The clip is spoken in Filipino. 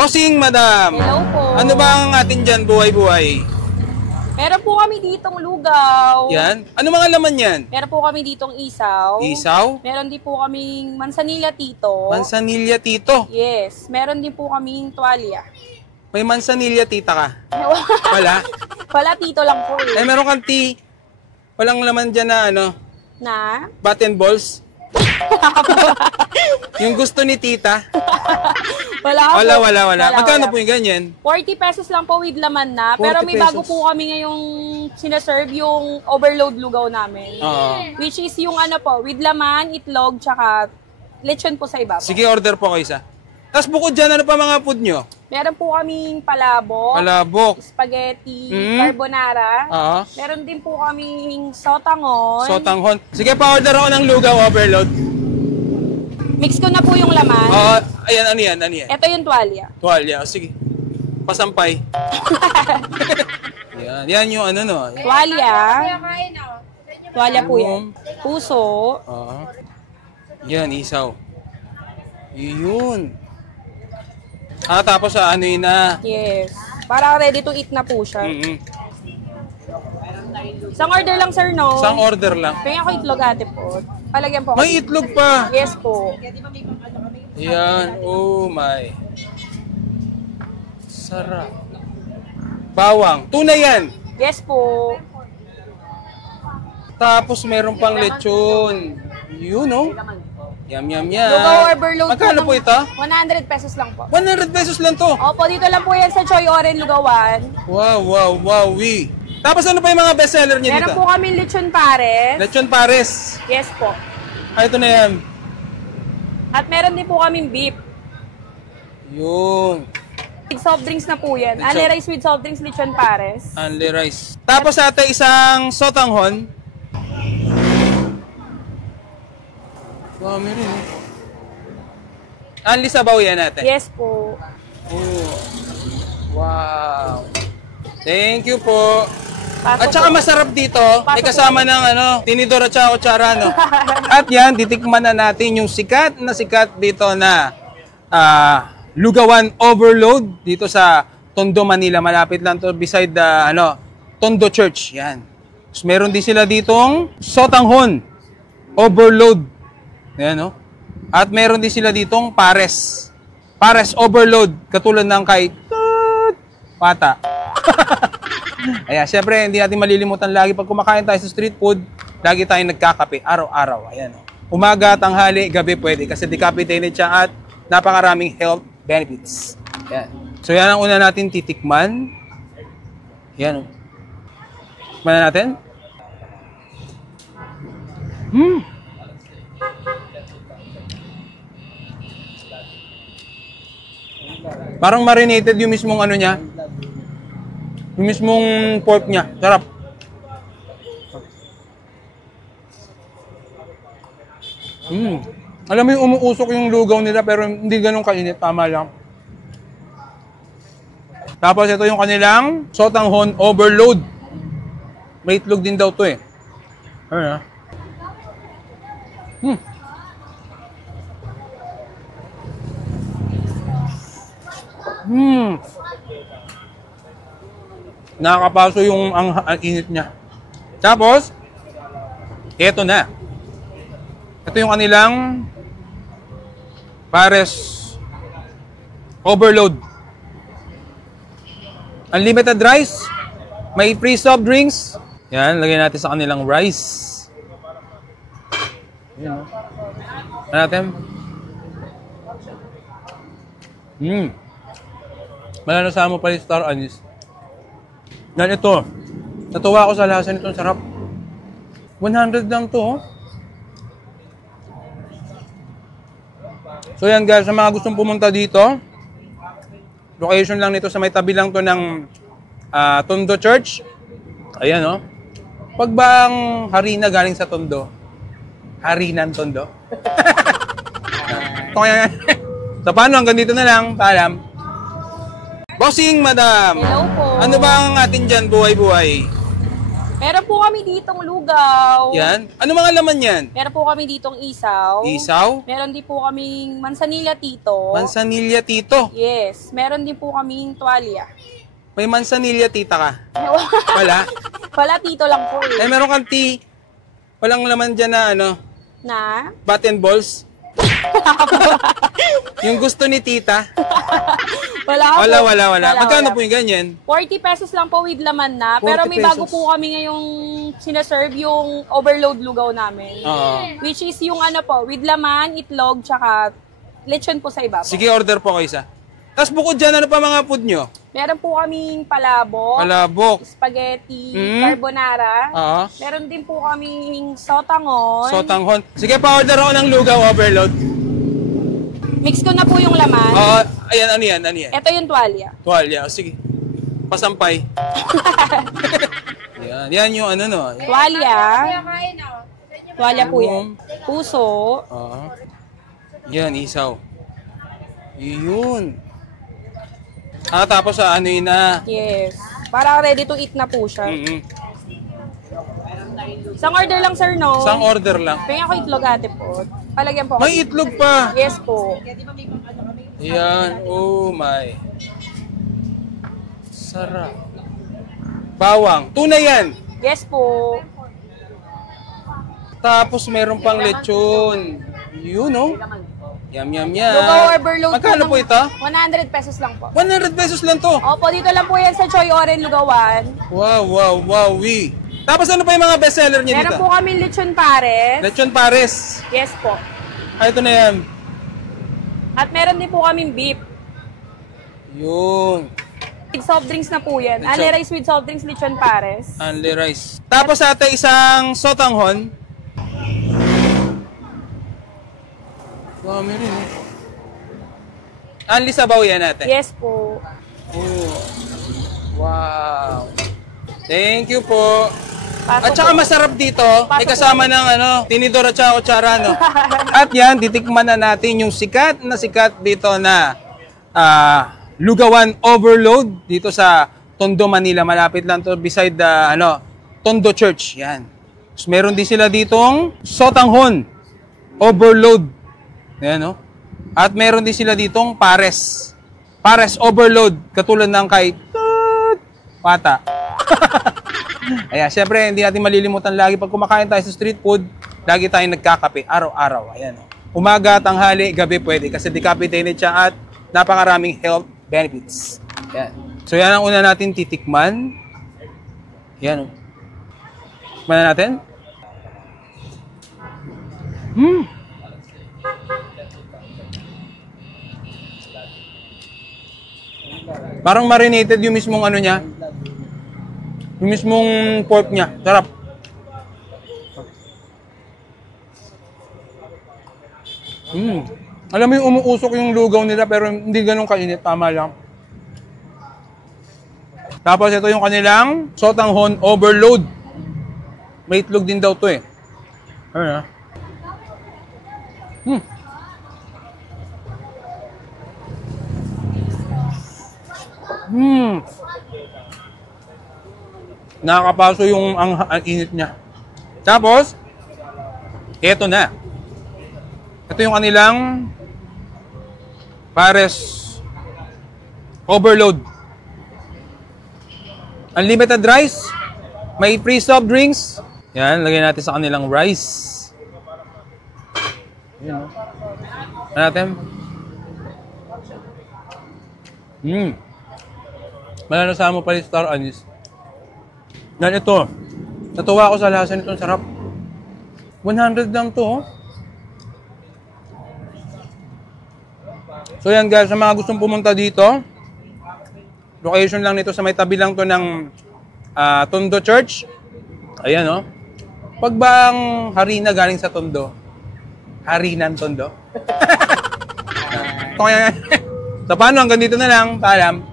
Bossing, madam! Hello po. Ano ba ang atin dyan, buhay-buhay? Meron po kami ditong lugaw. Yan? Ano mga laman yan? Meron po kami ditong isaw. Isaw? Meron din po kaming mansanilla tito. Mansanilla tito. Yes. Meron din po kaming tuwalya. May mansanilla tita ka? Wala? Wala tito lang po Eh, eh. meron kang tea. Walang laman dyan na ano, Na? bat and balls. Yung gusto ni tita. Wala. Magkano po yung ganyan? 40 pesos lang po with laman na. Pero 40 may bago pesos. po kami ngayong sinaserve yung overload lugaw namin. Oo. Which is yung ano po, with laman, itlog, tsaka lechon po sa ibabaw. Sige, order po kayo isa. Tapos bukod dyan, ano pa mga food nyo? Meron po kaming palabok, Palabok. spaghetti, Mm. carbonara. Oo. Meron din po kaming sotangon. Sotanghon. Sige, pa-order ako ng lugaw overload. Mix ko na po yung laman. Oo. Ayan, ano yan? Ano yan? Ito yung tuwalya. Tuwalya. O, sige. Pasampay. Yan. Yan yung ano, no? Tuwalya. Tuwalya po yan. Puso. Oo. Yan, isaw. Yun. Tapos ano yun na. Yes. Para ready to eat na po siya. Isang order lang, sir, no? Isang order lang. Pengen ako itlog, ate po. Palagyan po. May itlog pa. Yes po. Yan. Oh my. Sarap. Bawang. Tuna yan. Yes po. Tapos meron pang lechon. Yun, no? Yum. Lugaw overload Magkano po ito? 100 pesos lang po. 100 pesos lang to. Opo, dito lang po yan sa Choy Oren, Lugawan. Wow. Tapos ano pa yung mga bestseller niya Meron dito? po kami lechon pares. Lechon pares. Yes po. Ito na yan. At meron din po kaming beef. Yun. With soft drinks na po yan. With Ali soft- rice with soft drinks, lechon pares. Only rice. Tapos ate, isang sotanghon. Dami rin, eh. Only sabaw yan ate. Yes po. Oh. Wow. Thank you po. Paso At saka po. masarap dito, may Paso kasama ng ano, tinidor at saka kutsara, no? At yan, titikman na natin yung sikat dito na Lugawan Overload dito sa Tondo, Manila. Malapit lang to beside the Tondo Church. Yan. Tapos meron din sila ditong sotanghon overload. Yan, no? At meron din sila ditong pares. Pares overload. Katulad ng kay Pata. Ayan, syempre, hindi natin malilimutan lagi pag kumakain tayo sa street food, lagi tayong nagkakape, araw-araw. Ayan, no? Umaga, tanghali, gabi pwede kasi decaffeinated siya at napakaraming health benefits. Ayan. So, yan ang una natin titikman. Yan, no? Tikman na natin. Parang marinated yung mismong ano niya. Yung mismong pork niya. Sarap. Alam mo yung umuusok yung lugaw nila pero hindi ganun kainit. Tama lang. Tapos ito yung kanilang sotanghon overload. May itlog din daw to eh. Ayun ah. Nakakapaso yung ang init niya. Tapos, eto na. Ito yung kanilang pares overload. Unlimited rice. May free soft drinks. Yan, lagyan natin sa kanilang rice. Yan, ano natin? Malalasahan mo pala yung star anise. Yan ito. Natuwa ako sa lasa nito. Sarap. 100 lang to. Oh. So yan guys, sa mga gustong pumunta dito, location lang nito sa may tabi lang to ng Tondo Church. Ayan oh. Pag bang harina galing sa Tondo? Harinan Tondo? So paano, hanggang dito na lang. Paalam. Bossing, madam! Hello po. Ano ba ang atin dyan, buhay-buhay? Meron po kami ditong lugaw. Yan. Ano mga laman yan? Meron po kami ditong isaw. Isaw? Meron din po kaming mansanilla tito. Mansanilla tito. Yes. Meron din po kaming tuwalya. May mansanilla tita ka? Wala? Wala tito lang po Eh, eh. meron kang tea. Walang laman dyan na ano, Na? bat and balls. Yung gusto ni tita. Wala. Magkano po yung ganyan? 40 pesos lang po with laman na. Pero 40 may bago pesos. po kami ngayong sinaserve yung overload lugaw namin. Oo. Which is yung ano po, with laman, itlog, tsaka lechon po sa ibabaw. Sige, order po kayo isa. Tapos bukod dyan, ano pa mga food nyo? Meron po kaming palabok, Palabok. spaghetti, Mm. carbonara. Oo. Meron din po kaming sotangon. Sotanghon. Sige, pa-order ako ng lugaw overload. Mix ko na po yung laman. Oo. Ayan, ano yan? Ano yan? Ito yung tuwalya. Tuwalya. O, sige. Pasampay. Yan. Yan yung ano, no? Tuwalya. Tuwalya po yan. Puso. Oo. Yan, isaw. Yun. Tapos ano yun na. Yes. Para ready to eat na po siya. Isang order lang, sir, no? Isang order lang. Pengen ako itlog, ate po. Palagyan po. May itlog pa. Yes po. Yan. Oh my. Sarap. Bawang. Tuna yan. Yes po. Tapos meron pang lechon. Yun, oh. Yum, yum, yum. Lugaw overload Magkano po ng ito? 100 pesos lang po. 100 pesos lang to. Opo, dito lang po yan sa Choy Oren, Lugawan. Wow. Tapos ano pa yung mga bestseller niya Meron dito? po kami lechon pares. Lechon pares. Yes po. Ito na yan. At meron din po kaming beef. Yun. With soft drinks na po yan. With Ali soft- rice with soft drinks, lechon pares. Only rice. Tapos ate, isang sotanghon. Dami rin, eh. Only sabaw yan ate. Yes po. Oh. Wow. Thank you po. Pasok At saka po. masarap dito, may Pasok kasama ng tinidor at saka kutsara, no? At yan, titikman na natin yung sikat dito na Lugawan Overload dito sa Tondo, Manila. Malapit lang to beside the Tondo Church. Yan. Tapos meron din sila ditong sotanghon overload. Yan, no? At meron din sila ditong pares. Pares overload katulad ng kay Pata. Ayan, syempre, hindi natin malilimutan lagi pag kumakain tayo sa street food, lagi tayong nagkakape, araw-araw. Ayan, oh. Umaga, tanghali, gabi pwede kasi decaffeinated siya at napakaraming health benefits. Ayan. So, yan ang una natin titikman. Ayan, oh. Tikman na natin. Parang marinated yung mismong ano niya. Yung mismong pork niya. Sarap. Alam mo yung umuusok yung lugaw nila pero hindi ganun kainit. Tama lang. Tapos ito yung kanilang sotanghon overload. May itlog din daw to eh. Ayun ah. Nakakapaso yung ang init niya. Tapos, eto na. Ito yung kanilang pares overload. Unlimited rice. May free soft drinks. Yan, lagay natin sa kanilang rice. Yan. Ano natin? Malalasa mo pa yung star anise. Yan ito. Natuwa ako sa lasa nito. Sarap. 100 lang to. Oh. So yan guys, sa mga gustong pumunta dito, location lang nito sa may tabi lang to ng Tondo Church. Ayan oh. Pag bang harina galing sa Tondo, harinan Tondo. So paano, hanggang dito na lang. Paalam.